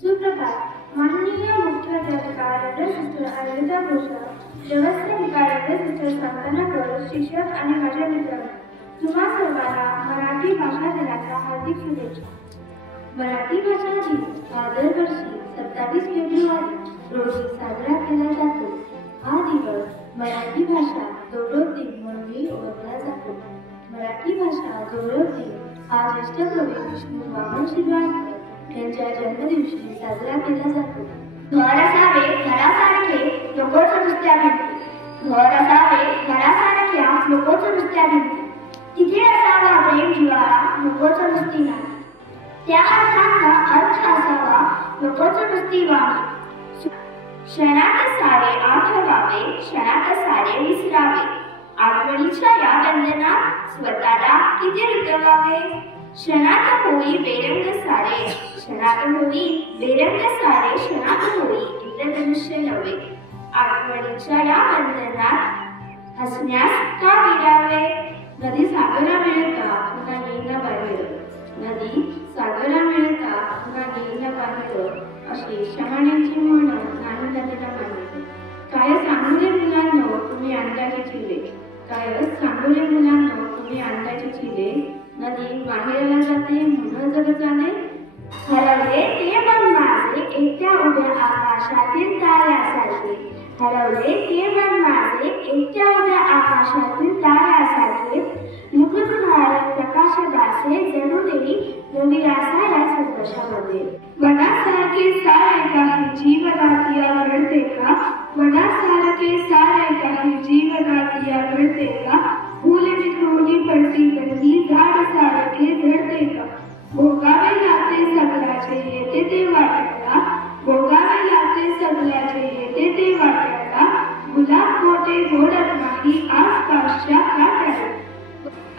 सुप्रभात माननीय मुख्याध्यापिका सिस्टर अनिता घोषा, व्यवस्थापिका सिस्टर संतना गौरव, शिक्षक आणि माझ्या मित्रांनो, तुम्हा सर्वांना मराठी भाषा दिनाच्या हार्दिक शुभेच्छा. मराठी भाषा दिन हा दरवर्षी 27 फेब्रुवारी रोजी साजरा केला जातो. हा दिवस मराठी भाषा गौरव दिन म्हणूनही ओळखला जातो. मराठी भाषा गौरव दिन हा ज्येष्ठ कवी विष्णू वामन शिरवाडकर यांच्या जन्मदिवशी साजरा केला जातो. घर असावे घरासारखे नकोच नुसत्या भिंती, घर असावे घरासारख्या नकोच नुसत्या भिंती, तिथे असावा प्रेम जिव्हाळा नकोच नुसती नाती, त्या अर्थांचा अर्थ असावा नकोच नुसती वाणी. क्षणात सारे आठवावे क्षणात सारे विसरावे, आठवणीच्या या बंधनात स्वतःला किती रुतवावे. क्षणात होई बेरंग सारे क्षणात होई बेरंग सारे, क्षणात होई इंद्रधनुष्य नवे, आठवणीच्या या बंधनात हसण्यास का विरावे. नदी सागरा मिळता तुका येईना बाहेर, नदी सागरा मिळता तुका येईना बाहेर, अशी शहाण्यांची म्हण नाही नदीला मान्य. काय सांगू रे मुलांनो तुम्ही अंड्याची चिले, काय सांगू रे मुलांनो तुम्ही अंड्याची चिले, नदी बाहेरला जाते म्हणून जग चाले. हरवले ते मन माझे एकट्या उभ्या आकाशातील ताऱ्यासारखे, हरवले ते मन माझे एकट्या उभ्या आकाशातील ताऱ्यासारखे, मुकुट भारत प्रकाश दासे जणू देई नवी आशा या संतोषामध्ये. मनासारखे सारे काही जीवनात या घडते का, मनासारखे सारे काही जीवनात या घडते का, फुले विखुरली पडती तरी झाड सारखे झडते का. भोगावे लागते सगळ्याचे येते ते वाट्याला, भोगावे लागते सगळ्याचे येते ते वाट्याला, गुलाब मोठे घोडत नाही आसपासच्या काट्याला.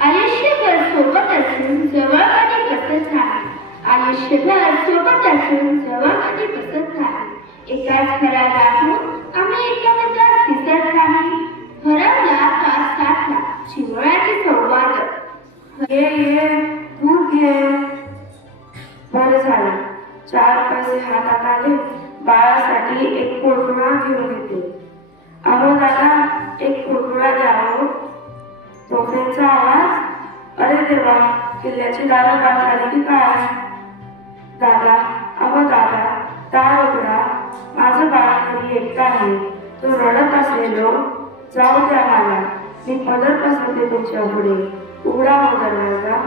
आयुष्यभर सोबत असून जवळ कधी बसत नाही, आयुष्यभर सोबत असून जवळ कधी बसत नाही, एकाच घरात राहून आम्ही एकमेकांस दिसत नाही. हरवला का साठला शिवराचे संवाद. ये दूध घे. बरं झालं 4 पैसे हातात आले, बाळासाठी एक कुरकुरा घेऊन येते. अहो दादा एक कुरकुरा द्यावं. तोफेचा आवाज, अरे देवा किल्ल्याची दारं बाद झाली की काय. दादा अहो दादा दार उघडा, माझं बाळ घरी एकटा आहे, तो रडत असलेलो, जाऊ द्या मला, मी पदर पसरते तुमच्या पुढे, उघडा हो दरवाजा.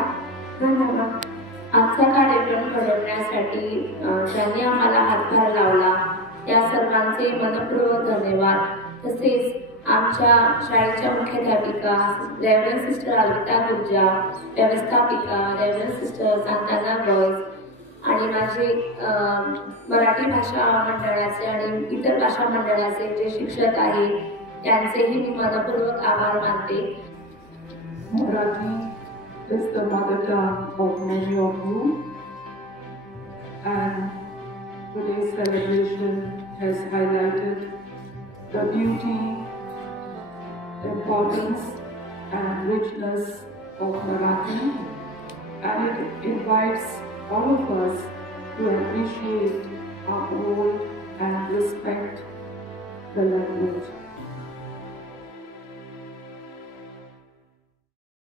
धन्यवाद. आजचा कार्यक्रम घडवण्यासाठी ज्यांनी आम्हाला हातभार लावला त्या सर्वांचे मनपूर्वक धन्यवाद. तसेच आमच्या शाळेच्या मुख्याध्यापिका रेव्हरंड सिस्टर अनिता गुर्जा, व्यवस्थापिका रेव्हरंड सिस्टर संतना गौरव आणि माझे मराठी भाषा मंडळाचे आणि इतर भाषा मंडळाचे जे शिक्षक आहेत त्यांचेही मी मनपूर्वक आभार मानते. Marathi is the mother tongue of many of you, and today's celebration has highlighted the beauty, importance and richness of Marathi, and it invites all of us to appreciate, uphold and respect the language.